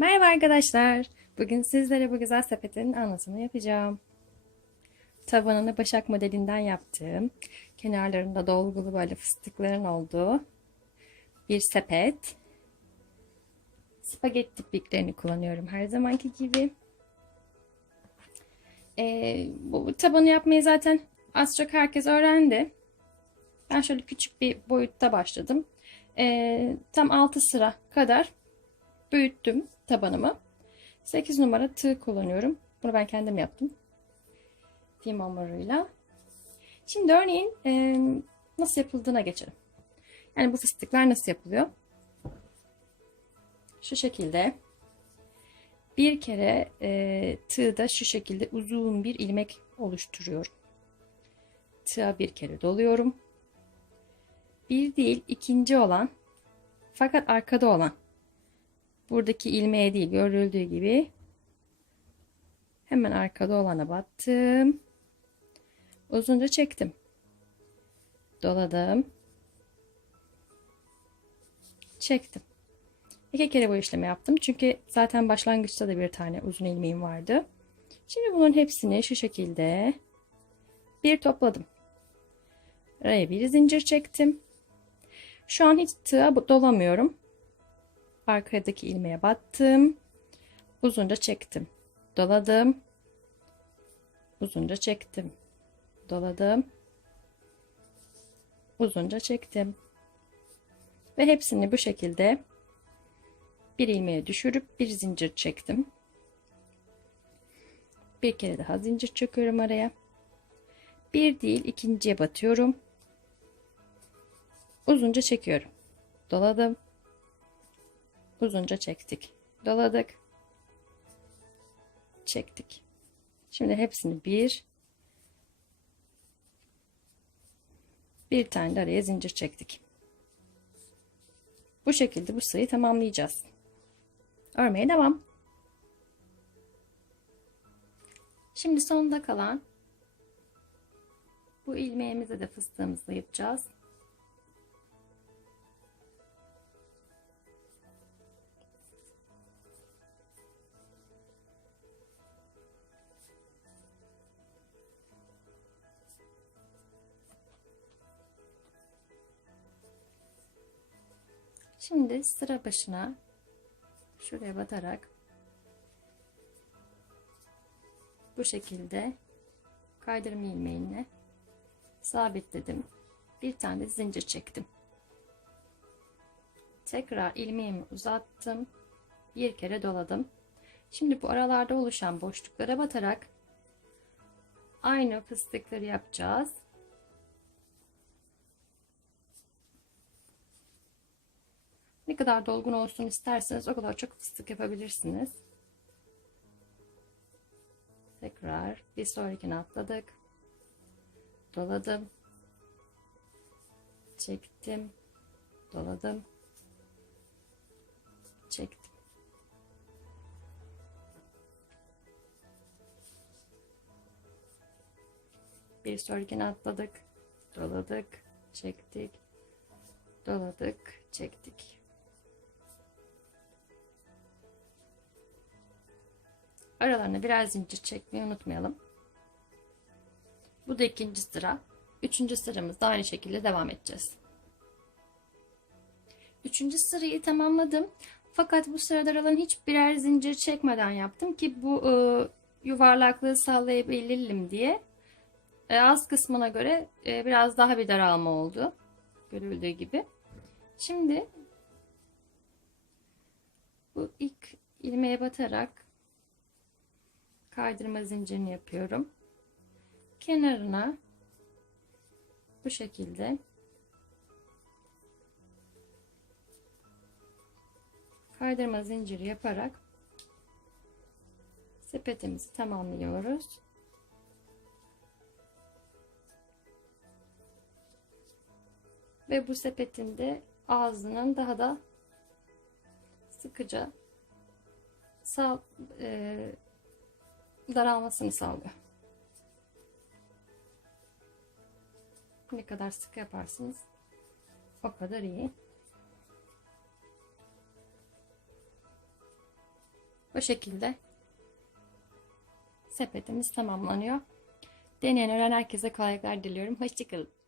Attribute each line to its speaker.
Speaker 1: Merhaba arkadaşlar. Bugün sizlere bu güzel sepetin anlatımını yapacağım. Tabanını başak modelinden yaptığım, kenarlarında dolgulu böyle fıstıkların olduğu bir sepet. Spagetti ipliklerini kullanıyorum her zamanki gibi. Ee, bu tabanı yapmayı zaten az çok herkes öğrendi. Ben şöyle küçük bir boyutta başladım. Ee, tam 6 sıra kadar büyüttüm tabanımı. 8 numara tığ kullanıyorum. Bunu ben kendim yaptım. Film hamuruyla. Şimdi örneğin nasıl yapıldığına geçelim. Yani bu fıstıklar nasıl yapılıyor? Şu şekilde bir kere tığda şu şekilde uzun bir ilmek oluşturuyorum. Tığa bir kere doluyorum. Bir değil ikinci olan fakat arkada olan buradaki ilmeğe değil görüldüğü gibi hemen arkada olana battım. Uzunca çektim. Doladım. Çektim. İki kere bu işlemi yaptım. Çünkü zaten başlangıçta da bir tane uzun ilmeğim vardı. Şimdi bunların hepsini şu şekilde bir topladım. Araya bir zincir çektim. Şu an hiç tığa dolamıyorum. Arkadaki ilmeğe battım. Uzunca çektim. Doladım. Uzunca çektim. Doladım. Uzunca çektim. Ve hepsini bu şekilde bir ilmeğe düşürüp bir zincir çektim. Bir kere daha zincir çekiyorum araya. Bir değil ikinciye batıyorum. Uzunca çekiyorum. Doladım. Uzunca çektik. Doladık. Çektik. Şimdi hepsini bir bir tane de araya zincir çektik. Bu şekilde bu sırayı tamamlayacağız. Örmeye devam. Şimdi sonda kalan bu ilmeğimize de fıstığımızla yapacağız. Şimdi sıra başına şuraya batarak bu şekilde kaydırma ilmeğini sabitledim. Bir tane zincir çektim. Tekrar ilmeğimi uzattım. Bir kere doladım. Şimdi bu aralarda oluşan boşluklara batarak aynı fıstıkları yapacağız. Ne kadar dolgun olsun isterseniz o kadar çok fıstık yapabilirsiniz. Tekrar bir sonrakine atladık. Doladım. Çektim. Doladım. Çektim. Bir sonrakine atladık. Doladık. Çektik. Doladık. Çektik. Aralarına birer zincir çekmeyi unutmayalım. Bu da ikinci sıra. Üçüncü sıramızda aynı şekilde devam edeceğiz. Üçüncü sırayı tamamladım. Fakat bu sırada aralarına hiç birer zincir çekmeden yaptım ki bu e, yuvarlaklığı sağlayabilelim diye. E, az kısmına göre e, biraz daha bir daralma oldu. Görüldüğü gibi. Şimdi bu ilk ilmeğe batarak kaydırma zincirini yapıyorum. Kenarına bu şekilde kaydırma zinciri yaparak sepetimizi tamamlıyoruz. Ve bu sepetin de ağzının daha da sıkıca sağ e, daralmasını sağlıyor. Ne kadar sık yaparsınız o kadar iyi. Bu şekilde sepetimiz tamamlanıyor. Deneyen öğren herkese kolaylıklar diliyorum. Hoşçakalın.